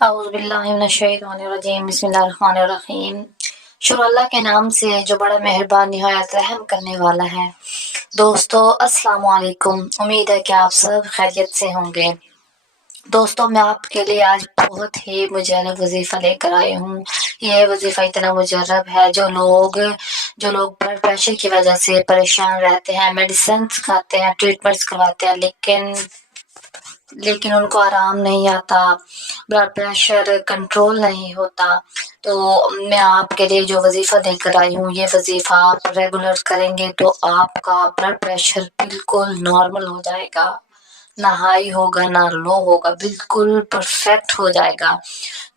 अऊज़ुबिल्लाहिमिनश्शैतानिर्रजीम बिस्मिल्लाहिर्रहमानिर्रहीम। शुरू अल्लाह के नाम से है जो बड़ा मेहरबान निहायत रहम करने वाला है। दोस्तों अस्सलाम वालेकुम, उम्मीद है कि आप सब खैरियत से होंगे। दोस्तों मैं आपके लिए आज बहुत ही मुजर्रब वजीफ़ा लेकर आई हूँ। ये वजीफ़ा इतना मुजर्रब है जो लोग ब्लड प्रेशर की वजह से परेशान रहते हैं, मेडिसिन खाते हैं, ट्रीटमेंट्स करवाते हैं, लेकिन उनको आराम नहीं आता, ब्लड प्रेशर कंट्रोल नहीं होता। तो मैं आपके लिए जो वजीफ़ा लेकर आई हूँ, ये वजीफ़ा आप रेगुलर करेंगे तो आपका ब्लड प्रेशर बिल्कुल नॉर्मल हो जाएगा, ना हाई होगा ना लो होगा, बिल्कुल परफेक्ट हो जाएगा।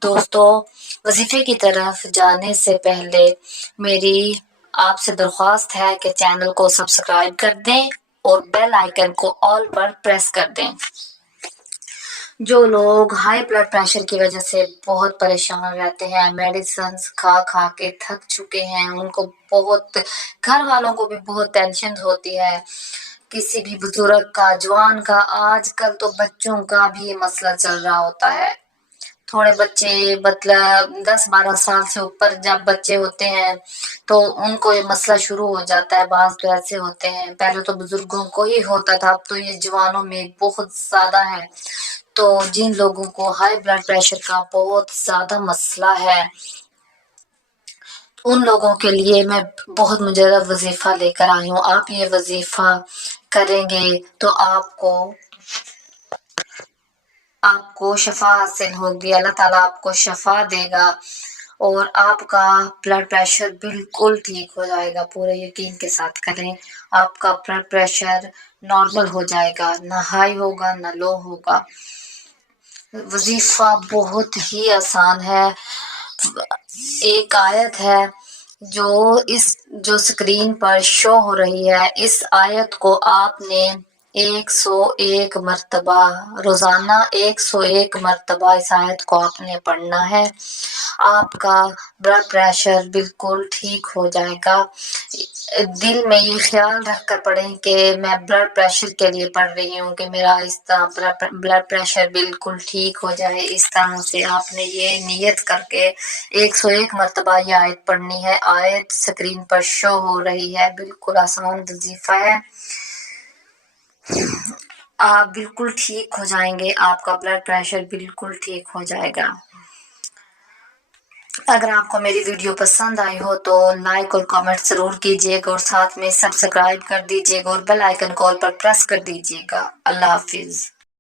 दोस्तों वजीफे की तरफ जाने से पहले मेरी आपसे दरख्वास्त है कि चैनल को सब्सक्राइब कर दें और बेल आइकन को ऑल पर प्रेस कर दें। जो लोग हाई ब्लड प्रेशर की वजह से बहुत परेशान रहते हैं, मेडिसिन खा खा के थक चुके हैं, उनको बहुत, घर वालों को भी बहुत टेंशन होती है, किसी भी बुजुर्ग का, जवान का, आजकल तो बच्चों का भी ये मसला चल रहा होता है। थोड़े बच्चे मतलब 10-12 साल से ऊपर जब बच्चे होते हैं तो उनको ये मसला शुरू हो जाता है। बाज तो ऐसे होते हैं, पहले तो बुजुर्गों को ही होता था, अब तो ये जवानों में बहुत ज्यादा है। तो जिन लोगों को हाई ब्लड प्रेशर का बहुत ज्यादा मसला है, उन लोगों के लिए मैं बहुत मुजर्रब वजीफा लेकर आई हूँ। आप ये वजीफा करेंगे तो आपको शफा हासिल होगी, अल्लाह ताला आपको शफा देगा और आपका ब्लड प्रेशर बिल्कुल ठीक हो जाएगा। पूरे यकीन के साथ करें, आपका ब्लड प्रेशर नॉर्मल हो जाएगा, ना हाई होगा ना लो होगा। वजीफा बहुत ही आसान है। एक आयत है जो स्क्रीन पर शो हो रही है, इस आयत को आपने 101 मरतबा, रोजाना 101 मरतबा इस आयत को आपने पढ़ना है। आपका ब्लड प्रेशर बिल्कुल ठीक हो जाएगा। दिल में ये ख्याल रखकर पढ़ें कि मैं ब्लड प्रेशर के लिए पढ़ रही हूँ कि मेरा इस तरह ब्लड प्रेशर बिल्कुल ठीक हो जाए। इस तरह से आपने ये नियत करके 101 मरतबा ये आयत पढ़नी है। आयत स्क्रीन पर शो हो रही है, बिल्कुल आसान वजीफा है। आप बिल्कुल ठीक हो जाएंगे, आपका ब्लड प्रेशर बिल्कुल ठीक हो जाएगा। अगर आपको मेरी वीडियो पसंद आई हो तो लाइक और कमेंट जरूर कीजिएगा और साथ में सब्सक्राइब कर दीजिएगा और बेल आइकन कॉल पर प्रेस कर दीजिएगा। अल्लाह हाफिज।